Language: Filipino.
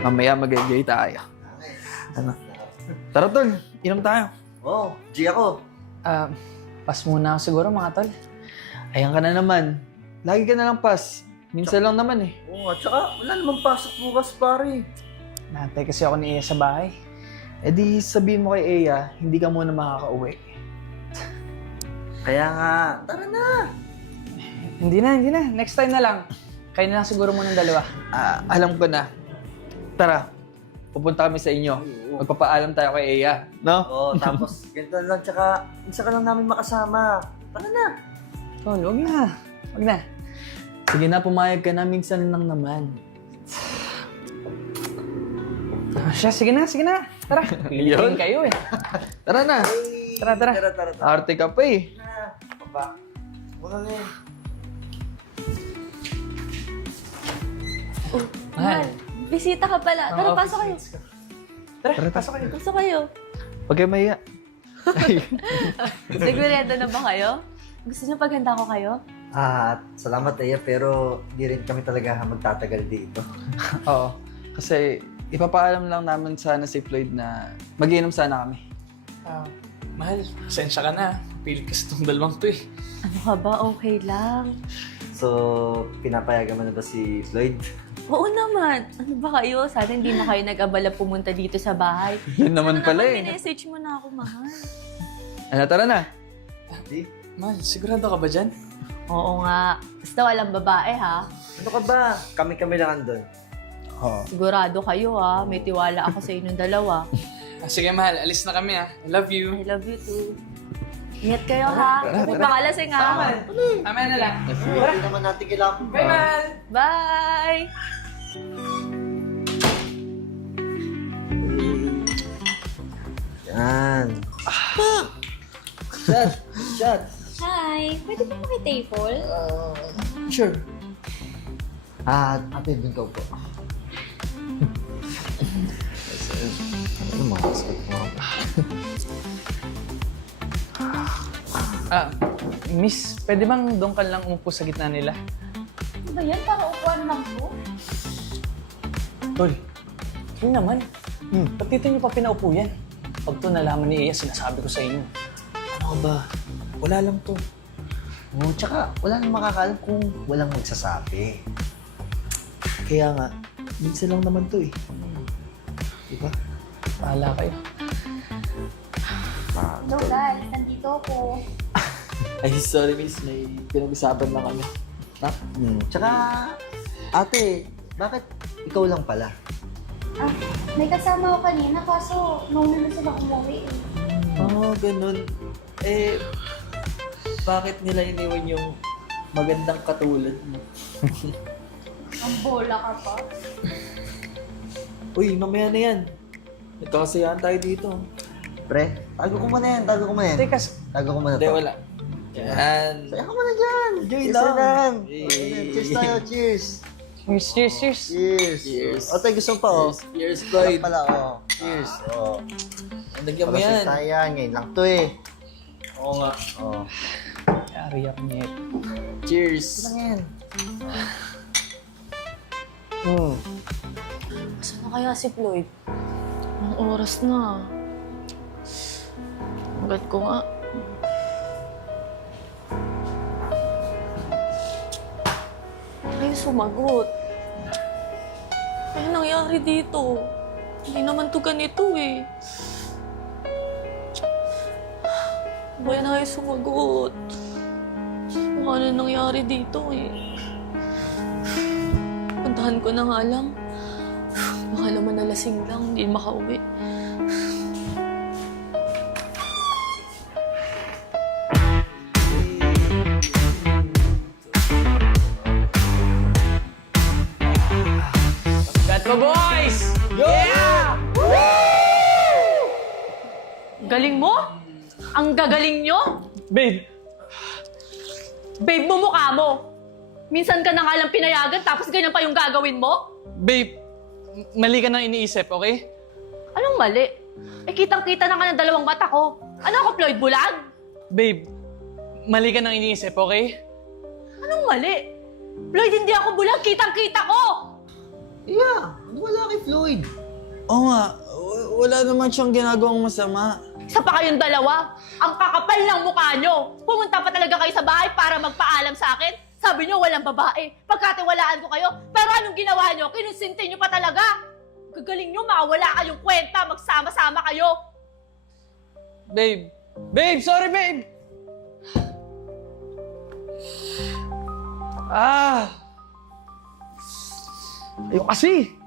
Mamaya mag-enjoy tayo. Ano? Tara, tol. Inom tayo. Oo, G ako. Pas muna ako siguro mga tol. Ayan ka na naman. Lagi ka na lang pas. Minsan lang naman eh. Oo, at saka wala namang pasok bukas, pare. Nantay kasi ako ni Iya sa bahay. E di sabihin mo kay Eya, hindi ka muna makakauwi. Kaya nga, tara na. Hindi na. Next time na lang. Kayo na lang siguro muna ng dalawa. Alam ko na. Tara, pupunta kami sa inyo. Magpapaalam tayo kay Eya. No? Oo, tapos ganito lang, tsaka isa ka lang namin makasama. Tara na. Tol, wag na. Wag na. Sige na, pumayag ka na. Minsan lang naman. Siya, sige na. Tara. Pilitin kayo eh. Tara na. Tara. Tara. Arte ka pa eh. Papa. Muna na yun. Mahal. Bisita ka pala. Tara, pasok kayo. Tara, pasok kayo. Pasok kayo. Huwag kayo mahiya. Sigurado na ba kayo? Gusto niyo paghanda ko kayo? Salamat Eya, pero di rin kami talaga magtatagal dito. Oo. Kasi ipapaalam lang namin sana si Floyd na mag-iinom sana kami. Mahal, pasensya ka na. Pilit kasi itong dalawang to eh. Ano ka ba? Okay lang. So, pinapayagan mo na ba si Floyd? Oo naman. Ano ba kayo? Sana hindi na kayo nag-abala pumunta dito sa bahay. Yun naman pala eh. Message mo na ako, mahal. Ano, tara na. Di? Mahal, sigurado ka ba dyan? Oo nga. Basta walang babae, ha? Ano ka ba? Kami lang andun. Oo. Sigurado kayo, ha? May tiwala ako sa inyong dalawa. Sige mahal, alis na kami ah. I love you. I love you too. Ingat kayo, ha? Huwag makalasing, ha? Mamaya na lang. Hindi naman natin kailangan. Bye mahal! Bye! Yan. Shot. Hi, pwede ba makitable? Sure. Ate, dun ka po. Ano mga kasakit mo? Miss, pwede bang doon ka lang umupo sa gitna nila? Ano ba yan? Para upuan lang po? Tol, yun naman. Ba't dito niyo pa pinaupo yan? Pag to nalaman ni Iya, sinasabi ko sa inyo. Ano ka ba? Wala lang to. Oo, tsaka wala nang makakaalam kung walang magsasabi. Kaya nga, minsan lang naman to eh. Diba? Bahala kayo. Hello guys, nandito ako. Ay, sorry miss. May pinag-usapan lang kami. Tsaka, ate, bakit ikaw lang pala? May kasama ako kanina kaso nauna na sila umuwi eh. Ganun. Bakit nila iniwan yung magandang katulad mo? Ang bola ka pa. Uy, mamaya na yan. Nagkakasayahan tayo dito. Pre, tago ko muna yan. Tago ko muna Hindi, to. wala. Yan. Saya ka muna dyan. Enjoy Cheers lang. lang. Hey. Cheers tayo, cheers. Cheers. Cheers. O, tayo gusto mo pa, oh. Cheers, Wala Floyd. pala, oh. Cheers. Oh. Nagyan mo Palasig yan. tayo yan. Ngayon lang to eh. Oo nga. Oh. Yari ako niya. Cheers. Lang yan. Saan na kaya si Floyd? Ang oras na. Agad ko nga. Kayo sumagot. Ano nangyari dito? Hindi naman to ganito eh. Baya na kayo sumagot. Ano nangyari dito eh. Puntahan ko na nga lang. Baka naman nalasing lang, hindi makauwi. Got mo, boys! Yeah! Galing mo? Ang gagaling nyo? Babe, Babe mo mukha mo. Minsan ka na nga lang pinayagan tapos ganyan pa yung gagawin mo? babe, mali ka nang iniisip, okay? Anong mali? Eh kitang-kita na nga ng dalawang mata ko. Ano ako, Floyd Bulag? Babe, mali ka nang iniisip, okay? Anong mali? Floyd, hindi ako bulag. Kitang-kita ko! Yeah, wala kay Floyd. Lloyd. Oo nga, wala naman siyang ginagawang masama. Isa pa kayong dalawa. Ang kakapal ng mukha nyo. Pumunta pa talaga kayo sa bahay para magpaalam sa akin. Sabi nyo, walang babae. Pagkatiwalaan ko kayo. Pero anong ginawa nyo? Kinusinti nyo pa talaga. Gagaling nyo, makawala kayong kwenta. Magsama-sama kayo. Babe! Babe! Sorry, babe! Ayaw kasi.